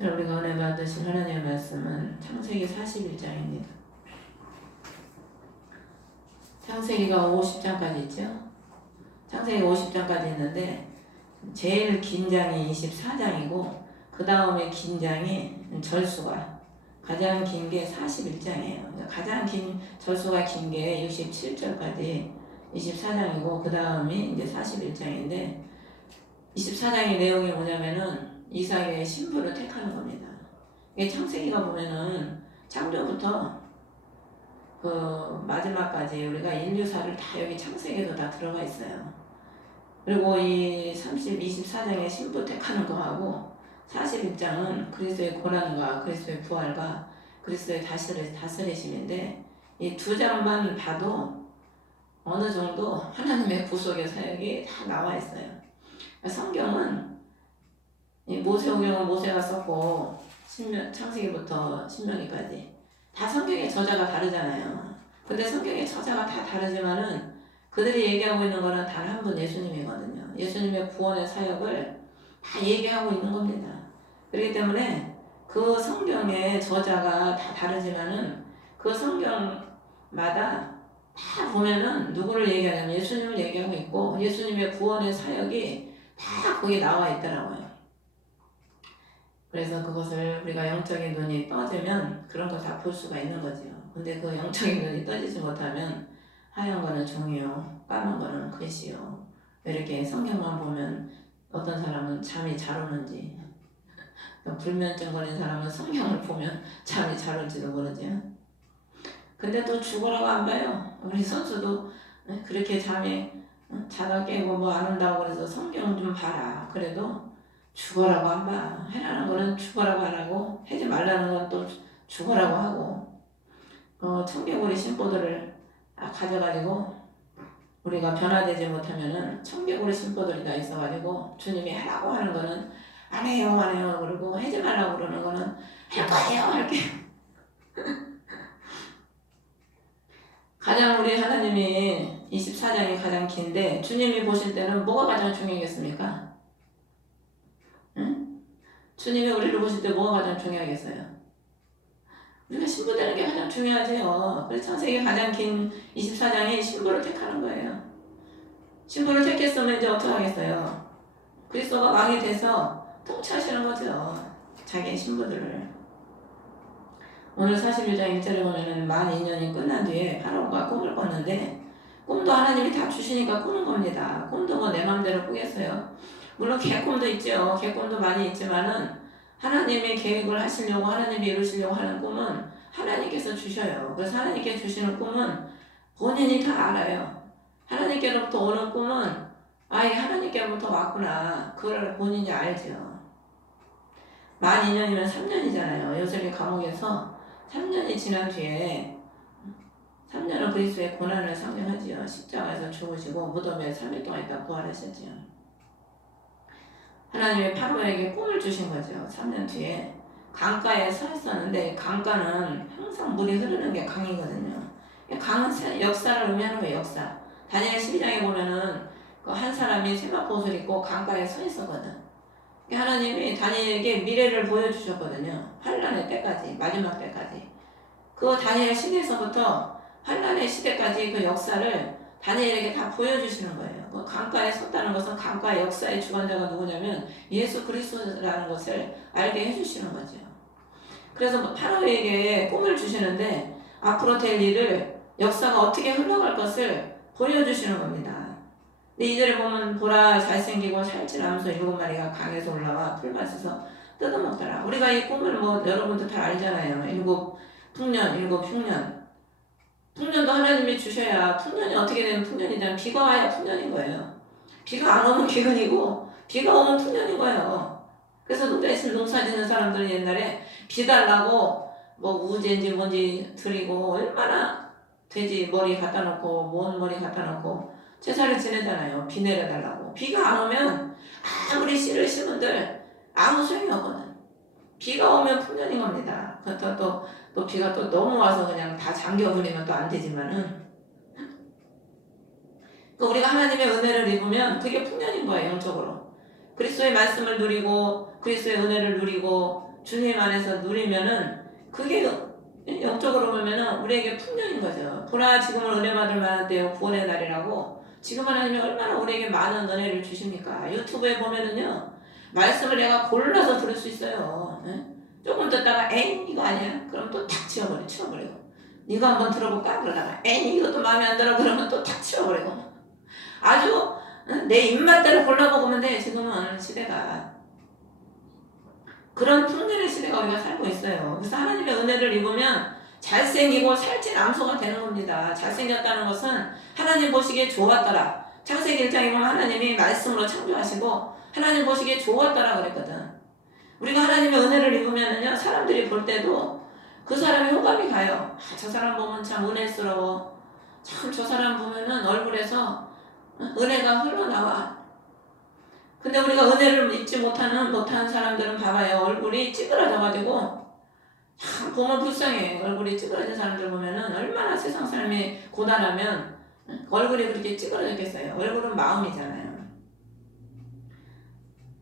오늘 우리가 은혜 받으신 하나님의 말씀은 창세기 41장입니다. 창세기가 50장까지 있죠. 창세기 50장까지 있는데 제일 긴 장이 24장이고 그 다음에 긴 장이 절수가 가장 긴 게 41장이에요. 가장 긴 절수가 긴 게 67절까지 24장이고 그 다음이 이제 41장인데 24장의 내용이 뭐냐면은 이삭의 신부를 택하는 겁니다. 이게 창세기가 보면은 창조부터 그 마지막까지 우리가 인류사를 다 여기 창세기에도 다 들어가 있어요. 그리고 이 24장의 신부 택하는 거하고 41장은 그리스도의 고난과 그리스도의 부활과 그리스도의 다스리심인데 이 두 장만 봐도 어느 정도 하나님의 구속의 사역이 다 나와 있어요. 성경은 이 모세오경은 모세가 썼고 창세기부터 신명기까지 다 성경의 저자가 다르잖아요. 근데 성경의 저자가 다 다르지만은 그들이 얘기하고 있는 거는 단 한 분 예수님이거든요. 예수님의 구원의 사역을 다 얘기하고 있는 겁니다. 그렇기 때문에 그 성경의 저자가 다 다르지만은 그 성경마다 다 보면은 누구를 얘기하냐면 예수님을 얘기하고 있고 예수님의 구원의 사역이 다 거기 나와 있더라고요. 그래서 그것을 우리가 영적인 눈이 떠지면 그런 걸 다 볼 수가 있는 거지요. 근데 그 영적인 눈이 떠지지 못하면 하얀 거는 종이요, 까만 거는 글씨요. 이렇게 성경만 보면 어떤 사람은 잠이 잘 오는지, 불면증 걸린 사람은 성경을 보면 잠이 잘 올지도 모르지. 근데 또 죽으라고 안 봐요. 우리 선수도 그렇게 잠이 자다 깨고 뭐 안 온다고 그래서 성경 좀 봐라. 그래도 죽어라고 안 봐. 해라는 거는 죽어라고 안 하고 하지 말라는 건 또 죽어라고 하고 청개구리 심보들을 가져가지고 우리가 변화되지 못하면은 청개구리 심보들이 다 있어가지고 주님이 하라고 하는 거는 안 해요 안 해요 그러고 하지 말라고 그러는 거는 할 거예요 할게요. 가장 우리 하나님이 24장이 가장 긴데 주님이 보실 때는 뭐가 가장 중요하겠습니까? 응? 주님이 우리를 보실 때 뭐가 가장 중요하겠어요? 우리가 신부 되는 게 가장 중요하세요. 그래서 창세기 가장 긴 24장이 신부를 택하는 거예요. 신부를 택했으면 이제 어떻게 하겠어요? 그리스도가 왕이 돼서 통치하시는 거죠. 자기의 신부들을. 오늘 41장 1절에 보면은 만 2년이 끝난 뒤에 파라오가 꿈을 꿨는데 꿈도 하나님이 다 주시니까 꾸는 겁니다. 꿈도 뭐 내 맘대로 꾸겠어요. 물론 개꿈도 있죠. 개꿈도 많이 있지만은 하나님이 계획을 하시려고 하나님이 이루시려고 하는 꿈은 하나님께서 주셔요. 그래서 하나님께 주시는 꿈은 본인이 다 알아요. 하나님께로부터 오는 꿈은 하나님께로부터 왔구나. 그걸 본인이 알죠. 만 2년이면 3년이잖아요. 요셉이 감옥에서 3년이 지난 뒤에 3년은 그리스도의 고난을 상징하지요. 십자가에서 죽으시고 무덤에 3일 동안 있다 부활하셨지요. 하나님이 파로에게 꿈을 주신 거죠. 3년 뒤에 강가에 서 있었는데 강가는 항상 물이 흐르는 게 강이거든요. 강은 역사를 의미하는 거예요. 역사. 다니엘 12장에 보면은 그 한 사람이 세마포옷을 입고 강가에 서 있었거든. 하나님이 다니엘에게 미래를 보여주셨거든요. 환란의 때까지, 마지막 때까지. 그 다니엘 시대에서부터 환란의 시대까지 그 역사를 다니엘에게 다 보여주시는 거예요. 그 강가에 섰다는 것은 강가의 역사의 주관자가 누구냐면 예수 그리스도라는 것을 알게 해주시는 거죠. 그래서 파라오에게 꿈을 주시는데 앞으로 될 일을 역사가 어떻게 흘러갈 것을 보여주시는 겁니다. 근데 2절에 보면 보라 잘생기고 살찔하면서 7마리가 강에서 올라와 풀밭에서 뜯어먹더라. 우리가 이 꿈을 뭐 여러분도 다 알잖아요. 7 풍년, 7 흉년. 풍년도 하나님이 주셔야 풍년이 어떻게 되면 풍년이잖아요. 비가 와야 풍년인 거예요. 비가 안 오면 기근이고 비가 오면 풍년인 거예요. 그래서 대신 농사 짓는 사람들은 옛날에 비 달라고 뭐 우제인지 뭔지 드리고 얼마나 돼지 머리 갖다 놓고 뭔 머리 갖다 놓고 제사를 지내잖아요. 비 내려달라고. 비가 안 오면 아무리 씨를 심은들 아무 소용이 없거든. 비가 오면 풍년인 겁니다. 또 비가 또 너무 와서 그냥 다 잠겨버리면 또 안 되지만은 우리가 하나님의 은혜를 입으면 그게 풍년인 거예요. 영적으로. 그리스도의 말씀을 누리고 그리스도의 은혜를 누리고 주님 안에서 누리면은 그게 영적으로 보면은 우리에게 풍년인 거죠. 보라 지금은 은혜 받을 만한 때요 구원의 날이라고. 지금 하나님이 얼마나 우리에게 많은 은혜를 주십니까? 유튜브에 보면은요 말씀을 내가 골라서 들을 수 있어요. 예? 조금 듣다가 에이 이거 아니야? 그럼 또 탁 치워버리고 네가 한번 들어볼까? 그러다가 에이 이것도 마음에 안 들어 그러면 또 탁 치워버리고 아주 내 입맛대로 골라먹으면 돼. 지금은 시대가 그런 풍년의 시대가 우리가 살고 있어요. 그래서 하나님의 은혜를 입으면 잘생기고 살찐 암소가 되는 겁니다. 잘생겼다는 것은 하나님 보시기에 좋았더라. 창세기 1장에 보면 하나님이 말씀으로 창조하시고 하나님 보시기에 좋았더라 그랬거든. 우리가 하나님의 은혜를 입으면은요 사람들이 볼 때도 그 사람이 호감이 가요. 아, 저 사람 보면 참 은혜스러워. 참 저 사람 보면은 얼굴에서 은혜가 흘러나와. 근데 우리가 은혜를 입지 못하는 사람들은 봐봐요. 얼굴이 찌그러져가지고 참 보면 불쌍해. 얼굴이 찌그러진 사람들 보면은 얼마나 세상 사람이 고단하면 얼굴이 그렇게 찌그러졌겠어요. 얼굴은 마음이잖아요.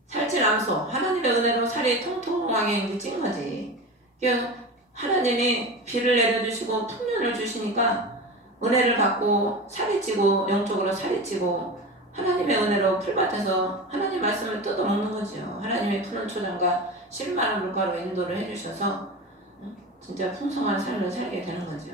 살찐 암소, 하나님의 은혜로 살이 통통하게 이제 찐 거지. 그러니까 하나님이 비를 내려주시고 풍년을 주시니까 은혜를 받고 살이 찌고 영적으로 살이 찌고 하나님의 은혜로 풀밭에서 하나님 말씀을 뜯어먹는 거죠. 하나님의 푸른 초장과 실마른 물가로 인도를 해주셔서 진짜 풍성한 삶을 살게 되는 거죠.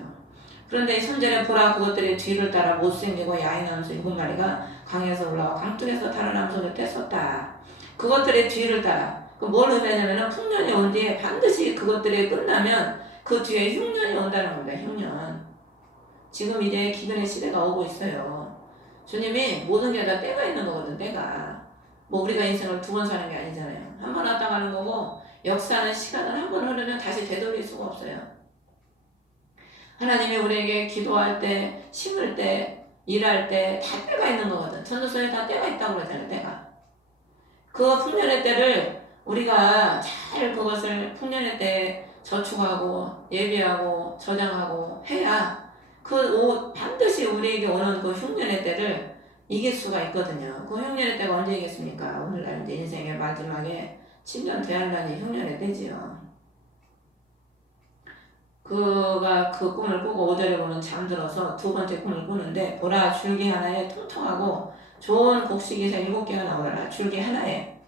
그런데 이 3절에 보라 그것들이 뒤를 따라 못생기고 야인 암소 7마리가 강에서 올라와 강둑에서 다른 암소 곁에 섰다. 그것들의 뒤를 따라 뭘 의미하냐면 풍년이 온 뒤에 반드시 그것들이 끝나면 그 뒤에 흉년이 온다는 겁니다. 흉년. 지금 이제 기근의 시대가 오고 있어요. 주님이 모든 게 다 때가 있는 거거든. 때가 뭐 우리가 인생을 두 번 사는 게 아니잖아요. 한 번 왔다 가는 거고 역사는 시간은 한 번 흐르면 다시 되돌릴 수가 없어요. 하나님이 우리에게 기도할 때, 심을 때, 일할 때 다 때가 있는 거거든. 전도서에 다 때가 있다고 그러잖아요. 때가. 그 풍년의 때를 우리가 잘 그것을 풍년의 때에 저축하고 예비하고 저장하고 해야 반드시 우리에게 오는 그 흉년의 때를 이길 수가 있거든요. 그 흉년의 때가 언제이겠습니까? 오늘날 이제 인생의 마지막에 7년 대환란이 흉년의 때지요. 그가 그 꿈을 꾸고 5절에 보면 잠들어서 두 번째 꿈을 꾸는데 보라 줄기 하나에 통통하고 좋은 곡식이 7개가 나오더라. 줄기 하나에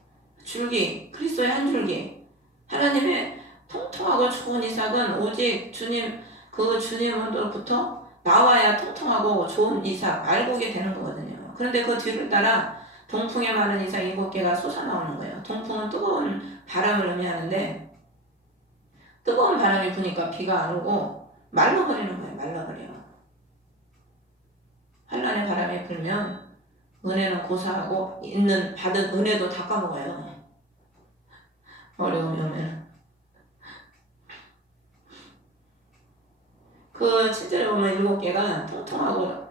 줄기 그리스도의 한 줄기 하나님의 통통하고 좋은 이삭은 오직 주님으로부터 나와야 통통하고 좋은 이삭 알고게 되는 거거든요. 그런데 그 뒤를 따라 동풍에 많은 이삭 7개가 솟아나오는 거예요. 동풍은 뜨거운 바람을 의미하는데 뜨거운 바람이 부니까 비가 안 오고 말라버리는 거예요. 말라버려. 환란의 바람이 불면 은혜는 고사하고 받은 은혜도 다 까먹어요. 어려움이 오면. 그 7절에 보면 7개가 통통하고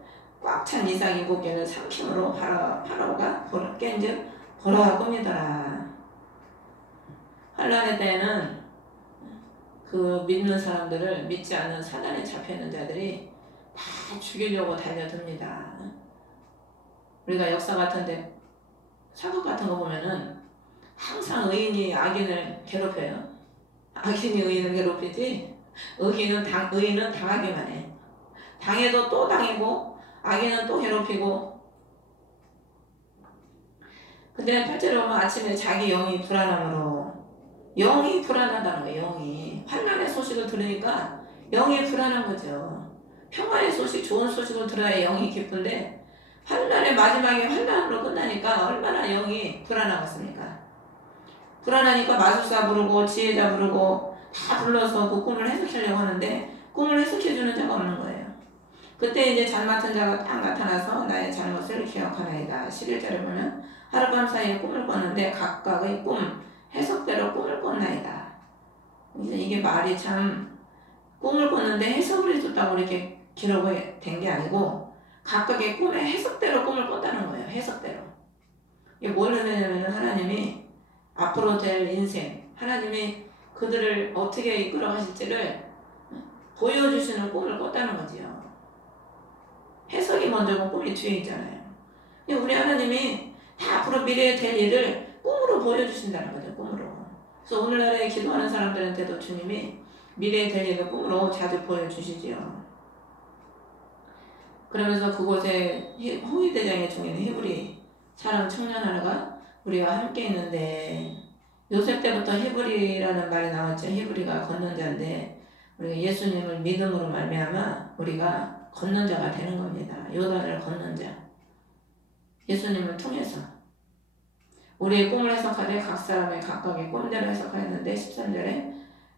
꽉 찬 이삭 7개를 삼킴으로 파라오가 깬즉 보라 꿈이더라. 환란의 때에는 그 믿는 사람들을 믿지 않는 사단에 잡혀있는 자들이 다 죽이려고 달려듭니다. 우리가 역사 같은데 사극 같은 거 보면은 항상 의인이 악인을 괴롭혀요. 악인이 의인을 괴롭히지 의인은 당하기만 해. 당해도 또 당하고 악인은 또 괴롭히고. 근데 8절에 보면 아침에 자기 영이 불안함으로 영이 불안하다는 거예요. 영이 환난의 소식을 들으니까 영이 불안한 거죠. 평화의 소식, 좋은 소식을 들어야 영이 기쁜데 환난의 마지막에 환난으로 끝나니까 얼마나 영이 불안하겠습니까? 불안하니까 마술사 부르고 지혜자 부르고 다 불러서 그 꿈을 해석하려고 하는데 꿈을 해석해주는 자가 없는 거예요. 그때 이제 잘 맡은 자가 딱 나타나서 나의 잘못을 기억하나이다. 11절에 보면 하룻밤 사이에 꿈을 꿨는데 각각의 꿈 해석대로 꿈을 꿨나이다. 이게 말이 참 꿈을 꿨는데 해석을 해줬다고 이렇게 기록이 된 게 아니고 각각의 꿈의 해석대로 꿈을 꿨다는 거예요. 해석대로. 이게 뭘 의미하냐면 하나님이 앞으로 될 인생 하나님이 그들을 어떻게 이끌어 가실지를 보여주시는 꿈을 꿨다는 거지요. 해석이 먼저고 꿈이 뒤에 있잖아요. 우리 하나님이 다 앞으로 미래에 될 일을 꿈으로 보여주신다는 거죠. 꿈으로. 그래서 오늘날에 기도하는 사람들한테도 주님이 미래에 될 일을 꿈으로 자주 보여주시지요. 그러면서 그곳에 홍해대장에 중에는 히브리 사람 청년 하나가 우리와 함께 있는데, 요셉 때부터 히브리라는 말이 나왔죠. 히브리가 걷는 자인데, 우리가 예수님을 믿음으로 말미암아 우리가 걷는 자가 되는 겁니다. 요단을 걷는 자. 예수님을 통해서 우리의 꿈을 해석하되 각 사람의 각각의 꿈대로 해석하였는데, 13절에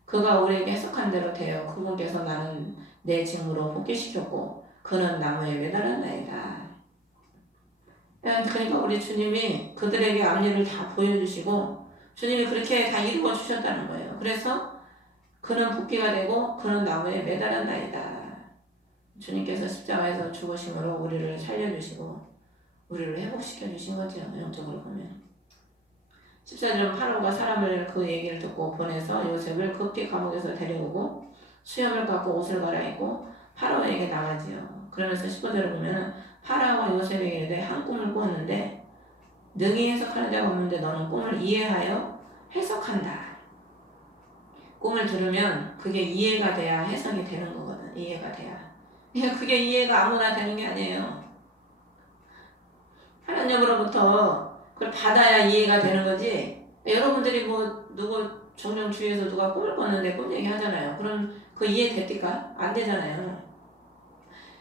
그가 우리에게 해석한 대로 되어 그분께서 나는 내 직무로 복귀시켰고 그는 나무에 매달았나이다. 그러니까 우리 주님이 그들에게 앞일을 다 보여주시고 주님이 그렇게 다 이루어 주셨다는 거예요. 그래서 그는 복귀가 되고 그는 나무에 매달았나이다. 주님께서 십자가에서 죽으심으로 우리를 살려주시고 우리를 회복시켜 주신 거죠. 영적으로 보면. 14절은 파라오가 사람을 그 얘기를 듣고 보내서 요셉을 급히 감옥에서 데려오고 수염을 깎고 옷을 갈아입고 파라오에게 나가지요. 그러면서 15절을 보면 파라오가 요셉에게 이르되 한 꿈을 꾸었는데 능히 해석하는 자가 없는데 너는 꿈을 이해하여 해석한다. 꿈을 들으면 그게 이해가 돼야 해석이 되는 거거든. 이해가 돼야. 그게 이해가 아무나 되는 게 아니에요. 하나님으로부터 그걸 받아야 이해가 되는 거지. 여러분들이 누구 종종 주위에서 누가 꿈을 꿨는데 꿈 얘기 하잖아요. 그럼 그 이해됩니까? 안 되잖아요.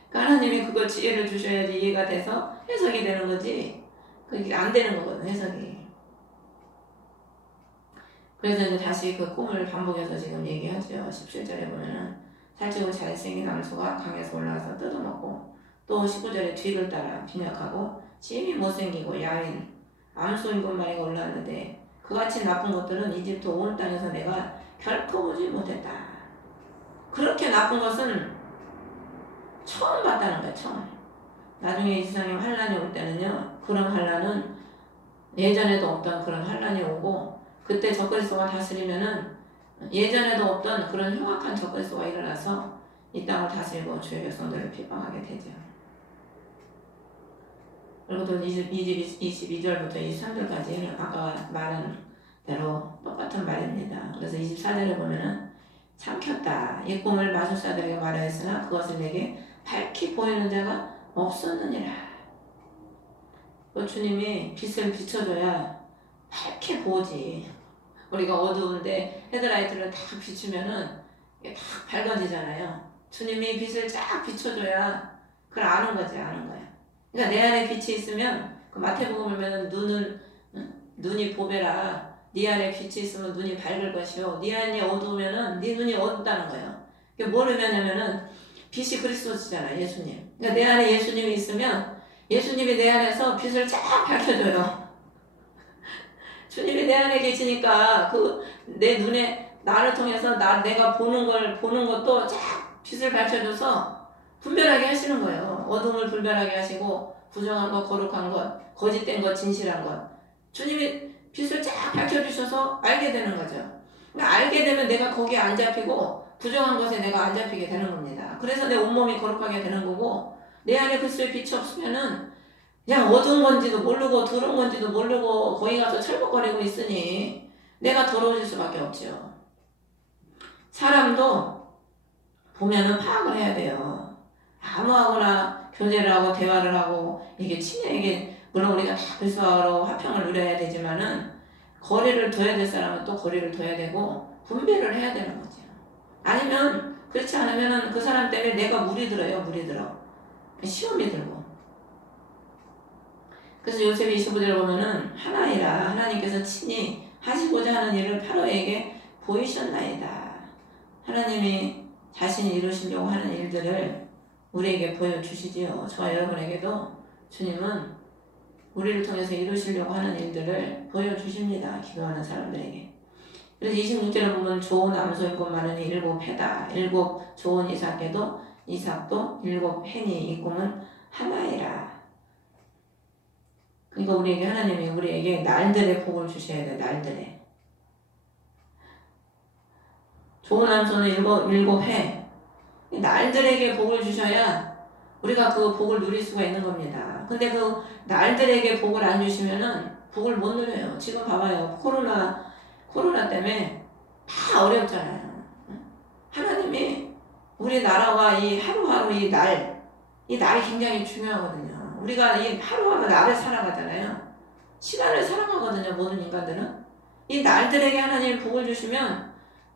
그러니까 하나님이 그걸 지혜를 주셔야지 이해가 돼서 해석이 되는 거지. 그게 안 되는 거거든, 해석이. 그래서 이제 다시 그 꿈을 반복해서 지금 얘기하죠. 17절에 보면은 살찌고 잘생긴 암소가 강에서 올라와서 뜯어먹고, 또 19절에 뒤를 따라 빈약하고 심히 못생기고 야윈 암소 7마리가 올라왔는데 그같이 나쁜 것들은 이집트 온 땅에서 내가 결코 보지 못했다. 그렇게 나쁜 것은 처음 봤다는 거야. 처음. 나중에 이 세상에 환란이 올 때는요, 그런 환란은 예전에도 없던 그런 환란이 오고, 그때 적그리스도가 다스리면은 예전에도 없던 그런 흉악한 적그리스도가 일어나서 이 땅을 다스리고 주의 백성들을 핍박하게 되죠. 그리고 또 22절부터 23절까지는 아까 말한 대로 똑같은 말입니다. 그래서 24절에 보면은 삼켰다. 이 꿈을 마술사들에게 말하였으나 그것을 내게 밝히 보이는 자가 없었느니라. 그 주님이 빛을 비춰줘야 밝게 보지. 우리가 어두운데 헤드라이트를 딱 비추면은 이게 딱 밝아지잖아요. 주님이 빛을 쫙 비춰줘야 그걸 아는 거지, 아는 거야. 그러니까 내 안에 빛이 있으면, 그 마태복음 보면 눈이 보배라. 네 안에 빛이 있으면 눈이 밝을 것이요. 네 안이 어두우면은 네 눈이 어둡다는 거예요. 그게 뭘 의미하냐면은 빛이 그리스도시잖아, 예수님. 그러니까 내 안에 예수님이 있으면 예수님이 내 안에서 빛을 쫙 밝혀줘요. 주님이 내 안에 계시니까 그 내 눈에 나를 통해서 내가 보는 것도 쫙 빛을 밝혀줘서 분별하게 하시는 거예요. 어둠을 분별하게 하시고 부정한 것, 거룩한 것, 거짓된 것, 진실한 것. 주님이 빛을 쫙 밝혀주셔서 알게 되는 거죠. 그러니까 알게 되면 내가 거기에 안 잡히고 부정한 것에 내가 안 잡히게 되는 겁니다. 그래서 내 온몸이 거룩하게 되는 거고, 내 안에 그리스도의 빛이 없으면은 그냥 어두운 건지도 모르고 더러운 건지도 모르고 거기 가서 철벅거리고 있으니 내가 더러워질 수밖에 없죠. 사람도 보면은 파악을 해야 돼요. 아무하거나 교제를 하고 대화를 하고 이게 친해게, 물론 우리가 다 그리스도로 화평을 누려야 되지만은 거리를 둬야 될 사람은 또 거리를 둬야 되고 분별을 해야 되는 거죠. 아니면 그렇지 않으면은 그 사람 때문에 내가 물이 들어요. 시험이 들고. 그래서 요셉이 25절 보면은 하나이라 하나님께서 친히 하시고자 하는 일을 파로에게 보이셨나이다. 하나님이 자신이 이루시려고 하는 일들을 우리에게 보여주시지요. 저와 여러분에게도 주님은 우리를 통해서 이루시려고 하는 일들을 보여주십니다. 기도하는 사람들에게. 그래서 26절에 보면 좋은 암소 7마리니 7해다. 7 좋은 이삭에도 이삭도 7해니 이 꿈은 하나이라. 그러니까 하나님이 우리에게 날들의 복을 주셔야 돼. 날들의. 좋은 암소는 7해. 날들에게 복을 주셔야 우리가 그 복을 누릴 수가 있는 겁니다. 근데 그 날들에게 복을 안 주시면은 복을 못 누려요. 지금 봐봐요. 코로나 때문에 다 어렵잖아요. 하나님이 우리나라와 이 하루하루 이 날이 굉장히 중요하거든요. 우리가 이 하루하루 날을 살아가잖아요. 시간을 살아가거든요. 모든 인간들은. 이 날들에게 하나님이 복을 주시면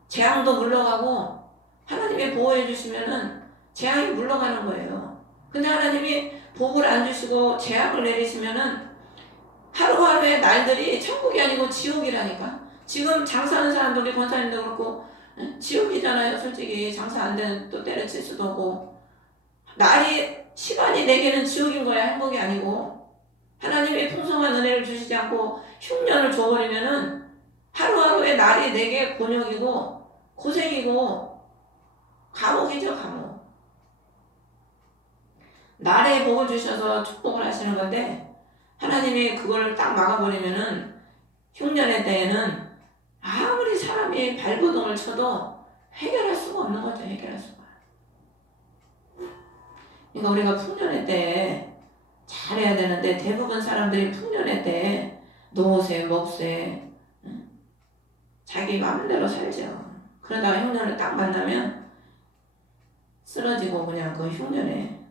재앙도 물러가고 하나님이 보호해 주시면은 재앙이 물러가는 거예요. 근데 하나님이 복을 안 주시고 재앙을 내리시면은 하루하루의 날들이 천국이 아니고 지옥이라니까. 지금 장사하는 사람들이 권사님도 그렇고 지옥이잖아요. 솔직히 장사 안 되는 또 때려칠 수도 없고 시간이 내게는 지옥인 거야. 행복이 아니고. 하나님이 풍성한 은혜를 주시지 않고 흉년을 줘버리면은 하루하루의 날이 내게 곤욕이고 고생이고 감옥이죠. 감옥. 날에 복을 주셔서 축복을 하시는 건데 하나님이 그걸 딱 막아버리면은 흉년의 때에는 아무리 사람이 발버둥을 쳐도 해결할 수가 없는 거죠. 해결할 수가. 그러니까 우리가 풍년의 때에 잘해야 되는데 대부분 사람들이 풍년의 때에 노세, 먹세 자기 마음대로 살죠. 그러다가 흉년을 딱 만나면 쓰러지고 그냥 그 흉년에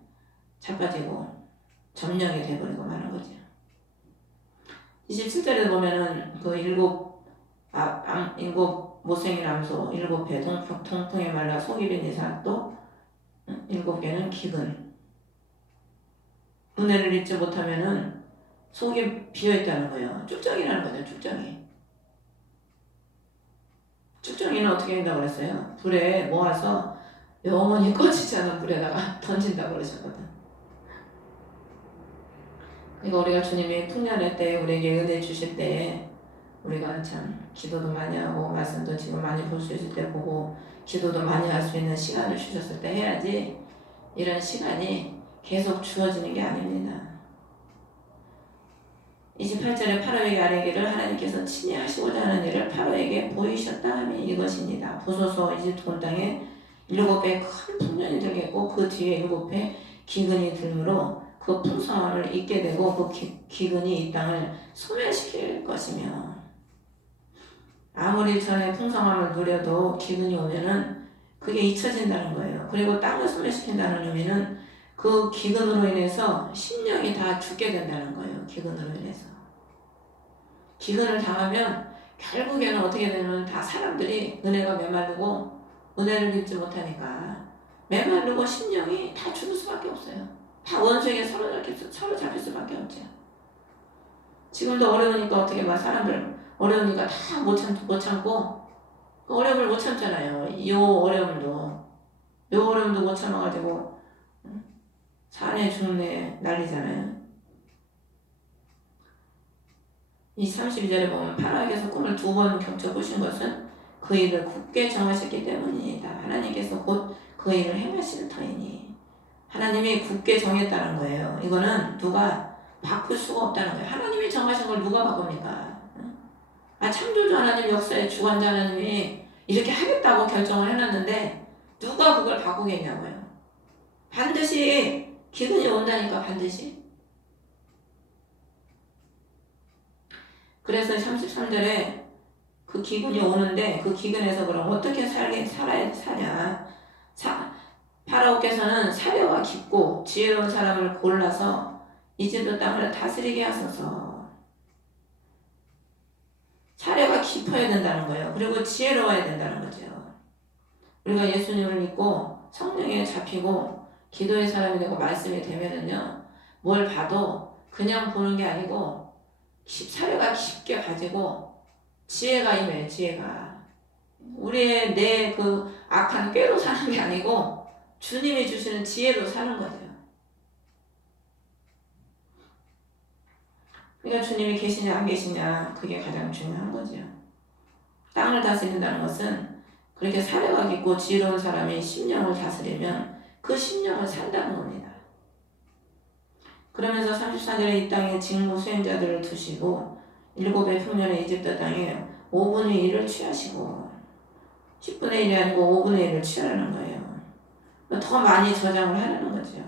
자빠지고 점령이 돼버리고 마는 거죠. 27절에 보면은 그 일곱 못생긴 암소 7회 통풍에 말라 속이 빈 이삭 또 7개는 기근. 은혜를 입지 못하면은 속이 비어있다는 거예요. 쭉정이라는 거죠. 쭉정이는 어떻게 한다고 그랬어요? 불에 모아서 영원히 꺼지지 않은 불에다가 던진다고 그러셨거든. 그러니까 우리가 주님이 풍년의 때 우리에게 은혜 주실 때 우리가 참 기도도 많이 하고 말씀도 지금 많이 볼 수 있을 때 보고 기도도 많이 할 수 있는 시간을 주셨을 때 해야지 이런 시간이 계속 주어지는 게 아닙니다. 28절에 파라오에게 아뢰기를 하나님께서 친히 하시고자 하는 일을 파라오에게 보이셨다 함이 이것입니다. 보소서 이집트 온 땅에 7배 큰 풍년이 들겠고 그 뒤에 7배 기근이 들므로 그 풍성함을 잊게 되고 그 기근이 이 땅을 소멸시킬 것이며 아무리 전에 풍성함을 누려도 기근이 오면은 그게 잊혀진다는 거예요. 그리고 땅을 소멸시킨다는 의미는 그 기근으로 인해서 심령이 다 죽게 된다는 거예요. 기근으로 인해서. 기근을 당하면 결국에는 어떻게 되냐면 다 사람들이 은혜가 메마르고 은혜를 입지 못하니까 메마르고 심령이 다 죽을 수밖에 없어요. 다 원수에게 사로잡힐 수밖에 없죠. 지금도 어려우니까 어떻게 막 사람들 어려우니까 다 못 참고 그 어려움을 못 참잖아요. 요 어려움도 못 참아가지고 사내 죽네 난리잖아요. 이 32절에 보면 파라오에게서 꿈을 2번 겹쳐 보신 것은 그 일을 굳게 정하셨기 때문이다. 하나님께서 곧 그 일을 행하실 터이니 하나님이 굳게 정했다는 거예요. 이거는 누가 바꿀 수가 없다는 거예요. 하나님이 정하신 걸 누가 바꿉니까? 창조주 하나님 역사의 주관자 하나님이 이렇게 하겠다고 결정을 해놨는데 누가 그걸 바꾸겠냐고요. 반드시 기근이 온다니까 반드시. 그래서 33절에 그 기근이 오는데 그 기근에서 그럼 어떻게 사냐. 파라오께서는 사려가 깊고 지혜로운 사람을 골라서 이집트 땅을 다스리게 하소서. 사려가 깊어야 된다는 거예요. 그리고 지혜로워야 된다는 거죠. 우리가 예수님을 믿고 성령에 잡히고 기도의 사람이 되고 말씀이 되면은요, 뭘 봐도 그냥 보는 게 아니고 사려가 깊게 가지고 지혜가 임해요. 지혜가 우리의 내 그 악한 꾀로 사는 게 아니고 주님이 주시는 지혜로 사는 거죠. 그러니까 주님이 계시냐 안 계시냐 그게 가장 중요한 거죠. 땅을 다스린다는 것은 그렇게 사려가 깊고 지혜로운 사람이 심령을 다스리면 그 심령을 산다는 겁니다. 그러면서 34절에 이 땅에 직무 수행자들을 두시고 7배 풍년의 이집트 땅에 5분의 1을 취하시고 10분의 1이 아니고 5분의 1을 취하라는 거예요. 더 많이 저장을 하라는 거죠.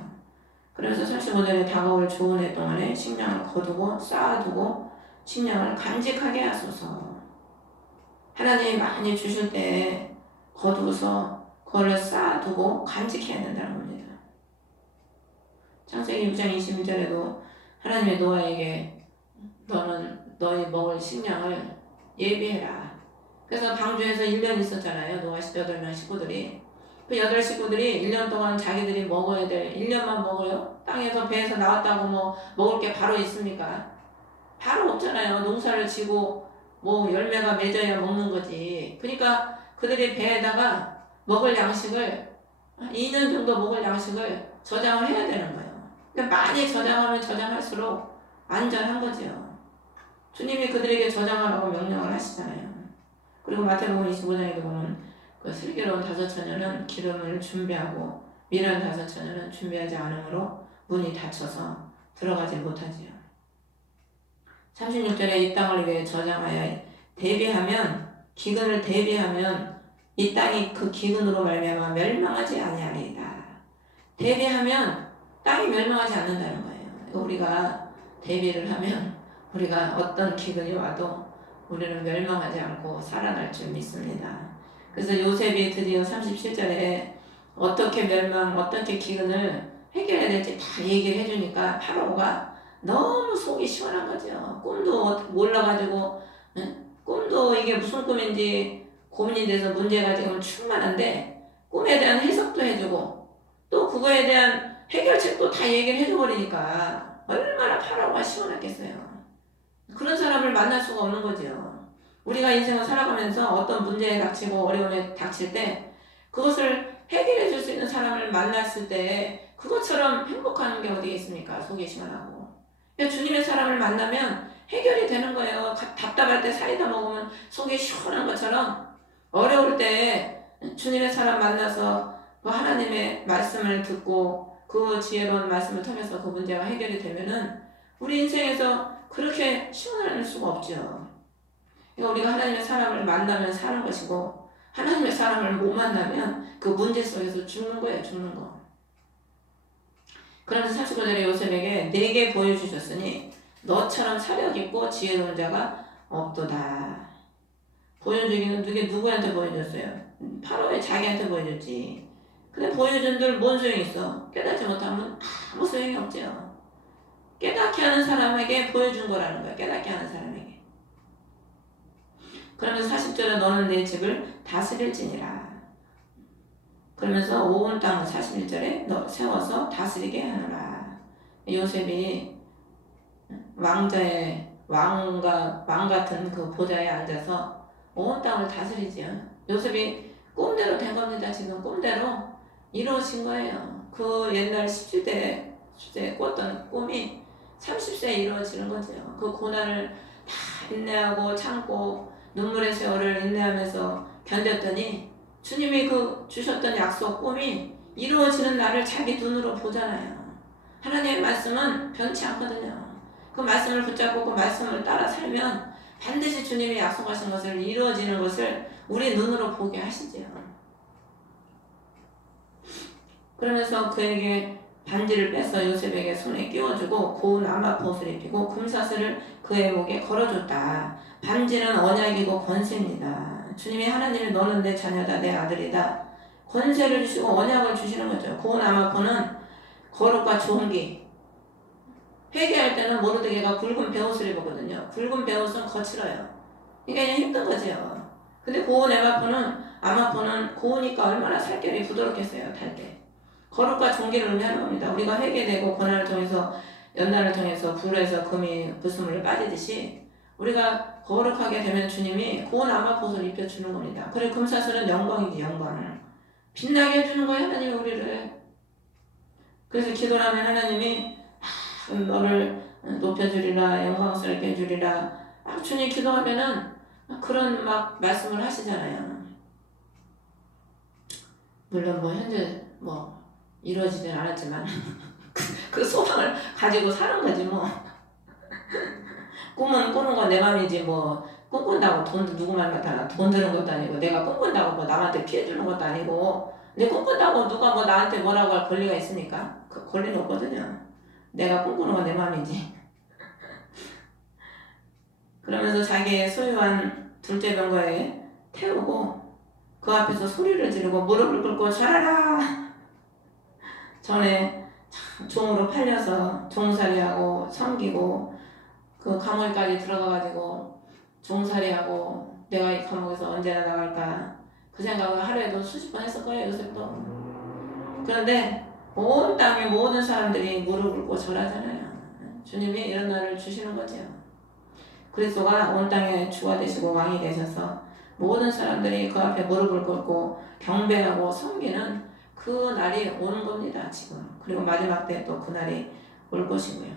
그래서 35절에 다가올 좋은 해 동안에 식량을 거두고 쌓아두고 식량을 간직하게 하소서. 하나님이 많이 주실 때 거두어서 그거를 쌓아두고 간직해야 된다는 겁니다. 창세기 6장 21절에도 하나님의 노아에게 너는 너희 먹을 식량을 예비해라. 그래서 방주에서 1년 있었잖아요. 노아 8명 식구들이. 그 8식구들이 1년 동안 자기들이 먹어야 될 1년만 먹어요? 땅에서 배에서 나왔다고 뭐 먹을 게 바로 있습니까? 바로 없잖아요. 농사를 지고 뭐 열매가 맺어야 먹는 거지. 그러니까 그들이 배에다가 먹을 양식을 2년 정도 먹을 양식을 저장을 해야 되는 거예요. 그러니까 많이 저장하면 저장할수록 안전한 거죠. 주님이 그들에게 저장하라고 명령을 하시잖아요. 그리고 마태복음 25장에도 보면 그 슬기로운 5처녀는 기름을 준비하고 미련 5처녀는 준비하지 않으므로 문이 닫혀서 들어가지 못하지요. 36절에 이 땅을 위해 저장하여 대비하면 기근을 대비하면 이 땅이 그 기근으로 말미암아 멸망하지 아니하리이다. 대비하면 땅이 멸망하지 않는다는 거예요. 우리가 대비를 하면 우리가 어떤 기근이 와도 우리는 멸망하지 않고 살아날 줄 믿습니다. 그래서 요셉이 드디어 37절에 어떻게 기근을 해결해야 될지 다 얘기를 해주니까 파라오가 너무 속이 시원한 거죠. 꿈도 몰라가지고 꿈도 이게 무슨 꿈인지 고민이 돼서 문제가 지금 충만한데 꿈에 대한 해석도 해주고 또 그거에 대한 해결책도 다 얘기를 해줘버리니까 얼마나 파라오가 시원하겠어요. 그런 사람을 만날 수가 없는 거죠. 우리가 인생을 살아가면서 어떤 문제에 닥치고 어려움에 닥칠 때 그것을 해결해 줄 수 있는 사람을 만났을 때 그것처럼 행복한 게 어디 있습니까? 속이 시원하고. 그러니까 주님의 사람을 만나면 해결이 되는 거예요. 답답할 때 사이다 먹으면 속이 시원한 것처럼 어려울 때 주님의 사람 만나서 그 하나님의 말씀을 듣고 그 지혜로운 말씀을 통해서 그 문제가 해결이 되면은 우리 인생에서 그렇게 시원할 수가 없죠. 그러니까 우리가 하나님의 사람을 만나면 사는 것이고 하나님의 사람을 못 만나면 그 문제 속에서 죽는 거예요. 죽는 거. 그러면서 39절에 요셉에게 내게 보여주셨으니 너처럼 사력 있고 지혜로운 자가 없도다. 보여주기는 누구한테 보여줬어요? 파라오의 자기한테 보여줬지. 근데 보여준들 뭔 소용이 있어? 깨닫지 못하면 아무 소용이 없죠. 깨닫게 하는 사람에게 보여준 거라는 거야. 깨닫게 하는 사람에게. 그러면서 40절에 너는 내 집을 다스릴지니라. 그러면서 온 땅을 41절에 너 세워서 다스리게 하노라. 요셉이 왕 같은 그 보좌에 앉아서 온 땅을 다스리지요. 요셉이 꿈대로 된 겁니다. 지금 꿈대로 이루어진 거예요. 그 옛날 10대 꿨던 꿈이 30세에 이루어지는 거죠. 그 고난을 다 인내하고 참고 눈물의 세월을 인내하면서 견뎠더니 주님이 그 주셨던 약속 꿈이 이루어지는 날을 자기 눈으로 보잖아요. 하나님의 말씀은 변치 않거든요. 그 말씀을 붙잡고 그 말씀을 따라 살면 반드시 주님이 약속하신 것을 이루어지는 것을 우리 눈으로 보게 하시지요. 그러면서 그에게 반지를 빼서 요셉에게 손에 끼워주고 고운 암마포옷을 입히고 금사슬을 그의 목에 걸어줬다. 반지는 언약이고 권세입니다. 주님이 하나님이 너는 내 자녀다 내 아들이다. 권세를 주시고 언약을 주시는 거죠. 고운 암마포는 거룩과 존귀. 회개할 때는 모르드게가 굵은 베옷을 입었거든요. 굵은 베옷은 거칠어요. 그러니까 그냥 힘든 거죠. 근데 고운 아마포는 고우니까 얼마나 살결이 부드럽겠어요. 탈 때. 거룩과 존귀를 의미하는 겁니다. 우리가 회개되고 고난을 통해서 연단을 통해서 불에서 금이 불순물에 빠지듯이 우리가 거룩하게 되면 주님이 고운 아마포옷을 입혀주는 겁니다. 그리고 금사슬은 영광이지 영광. 빛나게 해주는 거예요. 하나님이 우리를. 그래서 기도를 하면 하나님이 너를 높여주리라 영광스럽게 해주리라 주님 기도하면은 그런 막 말씀을 하시잖아요. 물론 뭐 현재 뭐 이루어지진 않았지만 그 소망을 가지고 사는 거지 뭐. 꿈은 꾸는 건 내 맘이지 뭐 꿈꾼다고 돈 누구 말 같아 돈 드는 것도 아니고 내가 꿈꾼다고 뭐 남한테 피해 주는 것도 아니고 내 꿈꾼다고 누가 뭐 나한테 뭐라고 할 권리가 있습니까? 그 권리는 없거든요. 내가 꿈꾸는 건 내 맘이지. 그러면서 자기의 소유한 둘째 병거에 태우고 그 앞에서 소리를 지르고 무릎을 꿇고 절하라. 전에 참 종으로 팔려서 종살이하고 섬기고 그 감옥까지 들어가가지고 종살이하고 내가 이 감옥에서 언제나 나갈까 그 생각을 하루에도 수십 번 했을 거예요, 요셉도. 그런데 온 땅의 모든 사람들이 무릎 꿇고 절하잖아요. 주님이 이런 날을 주시는 거죠. 그리스도가 온 땅의 주가 되시고 왕이 되셔서 모든 사람들이 그 앞에 무릎을 꿇고 경배하고 섬기는 그 날이 오는 겁니다, 지금. 그리고 마지막 때 또 그 날이 올 것이고요.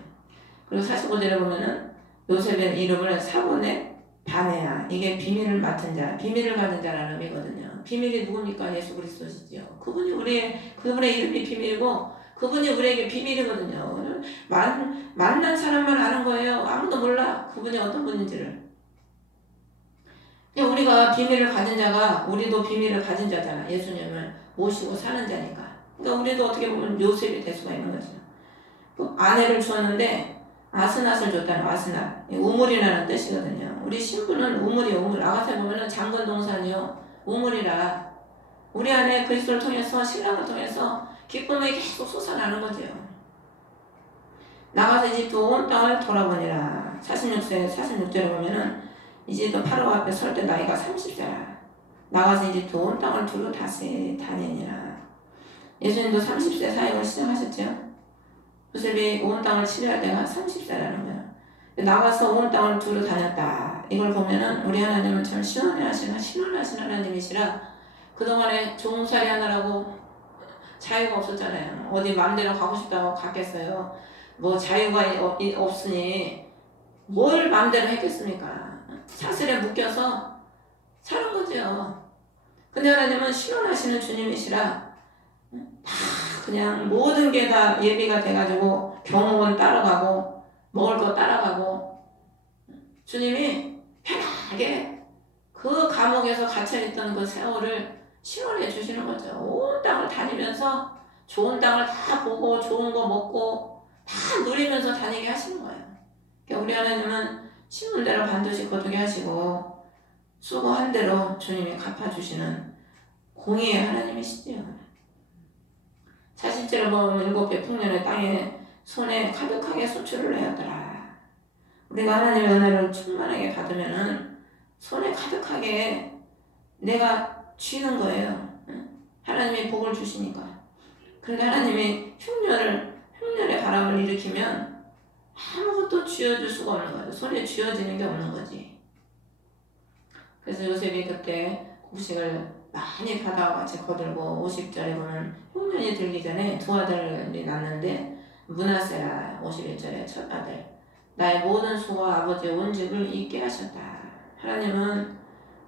그리고 45절에 보면은 요셉의 이름을 사본의 바네아, 이게 비밀을 맡은 자, 비밀을 가진 자라는 의미거든요. 비밀이 누굽니까? 예수 그리스도시죠. 그분의 이름이 비밀이고 그분이 우리에게 비밀이거든요. 만난 사람만 아는 거예요. 아무도 몰라. 그분이 어떤 분인지를. 우리가 비밀을 가진 자가 우리도 비밀을 가진 자잖아. 예수님을 모시고 사는 자니까. 그러니까 우리도 어떻게 보면 요셉이 될 수가 있는 거죠. 또 아내를 주었는데 아스낫을 줬다는 아스낫. 우물이라는 뜻이거든요. 우리 신부는 우물이요, 우물. 아가서 보면은 장건 동산이요, 우물이라. 우리 안에 그리스도를 통해서 신랑을 통해서 기쁨이 계속 솟아나는 거죠. 나가서 이집트 온 땅을 돌아보니라. 46절에 보면은 이집트 파라오 앞에 설 때 나이가 30세라. 나가서 이집트 온 땅을 두루 다니니라. 예수님도 30세 사역을 시작하셨죠. 요셉이 온 땅을 치료할 때가 30세라는 거예요. 나가서 온 땅을 두루 다녔다. 이걸 보면은 우리 하나님은 참 신원하신 하나님이시라. 그동안에 종살이 하느라고 자유가 없었잖아요. 어디 마음대로 가고 싶다고 갔겠어요. 뭐 자유가 없으니 뭘 마음대로 했겠습니까? 사슬에 묶여서 사는 거죠. 근데 하나님은 신원하시는 주님이시라 다 그냥 모든 게 다 예비가 돼가지고 경호원 따라가고 먹을 거 따라가고 주님이 편하게 그 감옥에서 갇혀있던 그 세월을 신원해 주시는 거죠. 온 땅을 다니면서 좋은 땅을 다 보고 좋은 거 먹고 다 누리면서 다니게 하시는 거예요. 그러니까 우리 하나님은 심은 대로 반드시 거두게 하시고 수고한 대로 주님이 갚아주시는 공의의 하나님이시지요. 40절에 보면 7배 풍년의 땅에 손에 가득하게 소출을 내었더라. 우리가 하나님의 은혜를 충만하게 받으면은 손에 가득하게 내가 쥐는 거예요. 하나님이 복을 주시니까. 그런데 하나님이 흉년의 바람을 일으키면 아무것도 쥐어줄 수가 없는 거죠. 손에 쥐어지는 게 없는 거지. 그래서 요셉이 그때 곡식을 많이 바다와 같이 거들고 50절에 보면 흉년이 들기 전에 두 아들이 낳는데 므낫세라. 51절에 첫 아들. 나의 모든 수고와 아버지의 온 집을 잊게 하셨다. 하나님은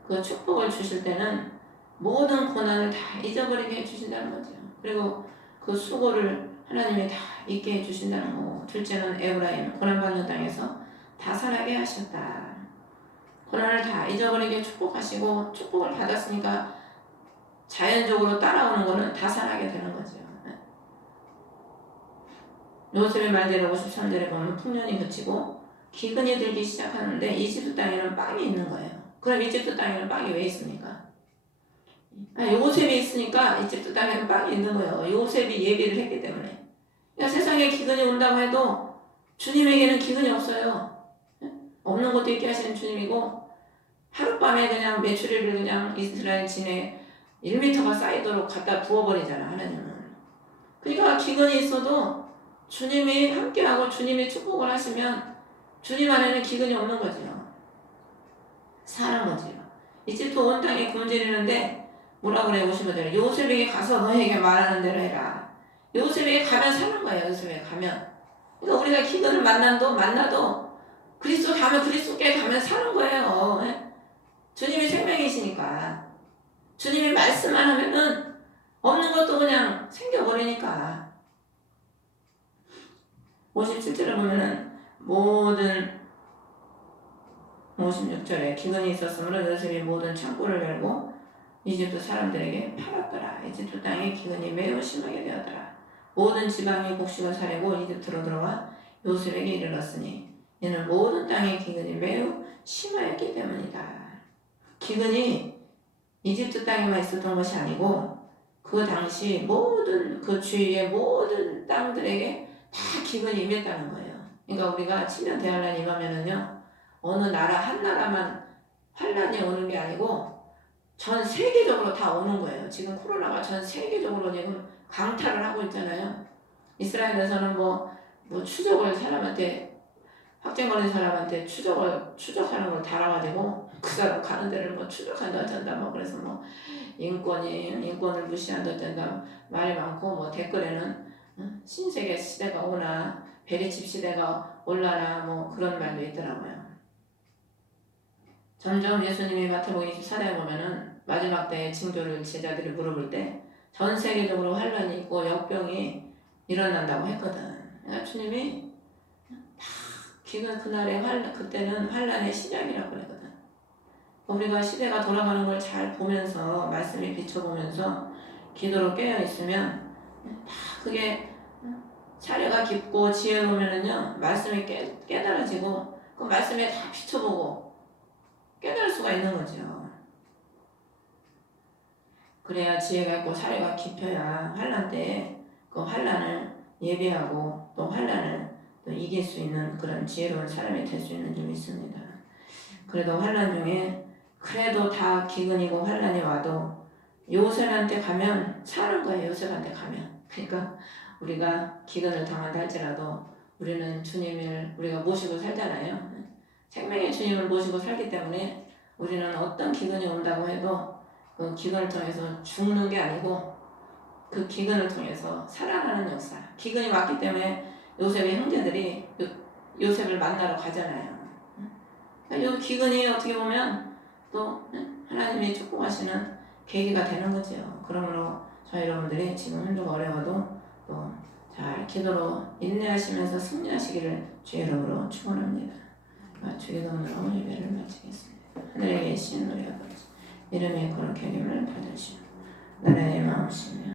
그 축복을 주실 때는 모든 고난을 다 잊어버리게 해주신다는 거죠. 그리고 그 수고를 하나님이 다 잊게 해주신다는 거고, 둘째는 에브라임, 고난받는 땅에서 다산하게 하셨다. 고난을 다 잊어버리게 축복하시고, 축복을 받았으니까 자연적으로 따라오는 거는 다산하게 되는 거죠. 요셉의 말대로 53절에 보면 풍년이 그치고 기근이 들기 시작하는데 이집트 땅에는 빵이 있는 거예요. 그럼 이집트 땅에는 빵이 왜 있습니까? 요셉이 있으니까 이집트 땅에는 빵이 있는 거예요. 요셉이 예비를 했기 때문에. 그러니까 세상에 기근이 온다고 해도 주님에게는 기근이 없어요. 없는 것도 있게 하시는 주님이고, 하룻밤에 그냥 메추리를 그냥 이스라엘 진에 1m가 쌓이도록 갖다 부어버리잖아, 하나님은. 그러니까 기근이 있어도 주님이 함께하고 주님이 축복을 하시면 주님 안에는 기근이 없는 거지요. 사는 거지요. 이집트 온 땅에 굶주리는데 뭐라 그래? 55절. 요셉에게 가서 너에게 말하는 대로 해라. 요셉에게 가면 사는 거예요. 요셉에게 가면. 그러니까 우리가 기근을 만나도 그리스도 가면 그리스도께 가면 사는 거예요. 주님이 생명이시니까. 주님이 말씀만 하면은 없는 것도 그냥 생겨버리니까. 57절에 보면은 모든 56절에 기근이 있었으므로 요셉이 모든 창고를 열고 이집트 사람들에게 팔았더라. 이집트 땅에 기근이 매우 심하게 되었더라. 모든 지방이 곡식을 사려고 이집트로 들어와 요셉에게 이르렀으니 이는 모든 땅의 기근이 매우 심하였기 때문이다. 기근이 이집트 땅에만 있었던 것이 아니고 그 당시 모든 그 주위의 모든 땅들에게 다 기근이 임했다는 거예요. 그러니까 우리가 치면 대환란 임하면은요 어느 나라 한 나라만 환란이 오는 게 아니고 전 세계적으로 다 오는 거예요. 지금 코로나가 전 세계적으로 지금 강타를 하고 있잖아요. 이스라엘에서는 뭐 추적을 사람한테 확진 걸린 사람한테 추적하는 걸 달아가지고 그 사람 가는 데를 뭐 추적한다 어쩐다 뭐 그래서 뭐 인권을 무시한다 어쩐다 말이 많고 뭐 댓글에는 신세계 시대가 오나 베리칩 시대가 올라나 뭐 그런 말도 있더라고요. 점점 예수님이 마태복음 24장에 보면은 마지막 때의 징조를 제자들이 물어볼 때 전 세계적으로 환란이 있고 역병이 일어난다고 했거든. 그러니까 주님이 기근 그날의 그때는 환란의 시작이라고 그러거든. 우리가 시대가 돌아가는 걸 잘 보면서 말씀에 비춰보면서 기도로 깨어 있으면 다 그게 차례가 깊고 지혜로우면은요 말씀이 깨달아지고 그 말씀에 다 비춰보고 깨달을 수가 있는 거죠. 그래야 지혜가 있고 사례가 깊어야 환란 때에 그 환란을 예비하고 또 환란을 또 이길 수 있는 그런 지혜로운 사람이 될 수 있는 줄 믿습니다. 그래도 환란 중에 그래도 다 기근이고 환란이 와도 요셉한테 가면 사는 거예요. 요셉한테 가면. 그러니까 우리가 기근을 당한다 할지라도 우리는 주님을 우리가 모시고 살잖아요. 생명의 주님을 모시고 살기 때문에 우리는 어떤 기근이 온다고 해도 그 기근을 통해서 죽는 게 아니고 그 기근을 통해서 살아나는 역사. 기근이 왔기 때문에 요셉의 형제들이 요셉을 만나러 가잖아요. 이 기근이 어떻게 보면 또 하나님이 축복하시는 계기가 되는 거죠. 그러므로 저희 여러분들이 지금 한 주가 어려워도 또 잘 기도로 인내하시면서 승리하시기를 주의 이름으로 축원합니다. 주기도문으로 예배를 마치겠습니다. 하늘에 계신 우리 아버지 이름이 거룩하게 받으시오 나라의 마음이시며